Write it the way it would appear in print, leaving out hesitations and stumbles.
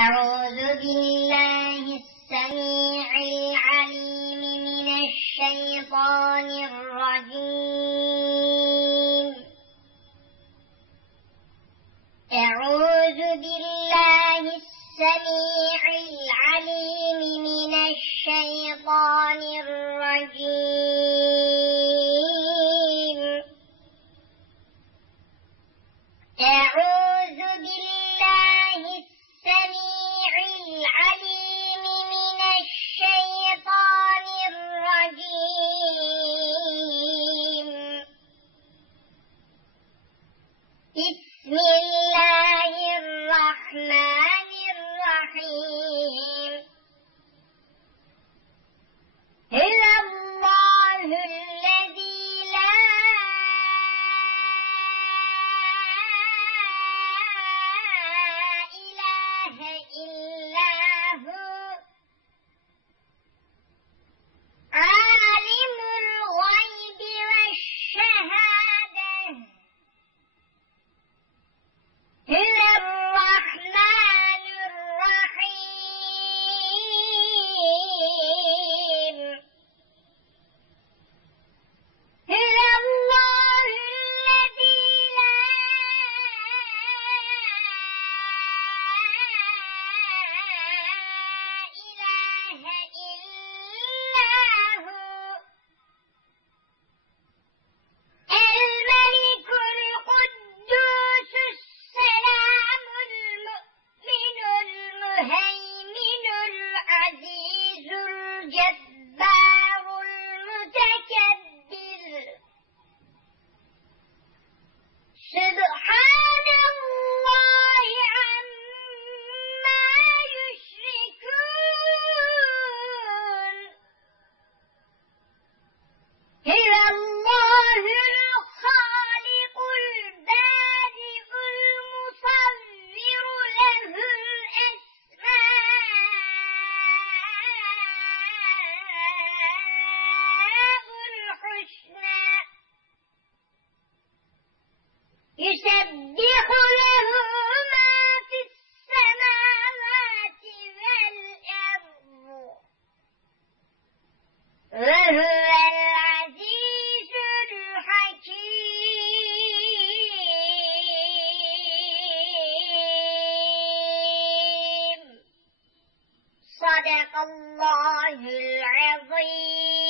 أعوذ بالله السميع العليم من الشيطان الرجيم. أعوذ بالله السميع العليم من الشيطان الرجيم. أعوذ بالله السميع العليم من الشيطان الرجيم. بسم الله الرحمن الرحيم. هو الله الذي لا إله إلا هو عالم الغيب والشهادة. هو الرحمن الرحيم. هو الله الذي لا إله إلا هو الملك القدوس السلام المؤمن المهيمن العزيز الجبار المتكبر. سبحان الله عما يشركون. هو الله الخالق البارئ المصور له الأسماء الحسنى. يسبح له ما في السماوات والأرض وهو العزيز الحكيم. صدق الله العظيم.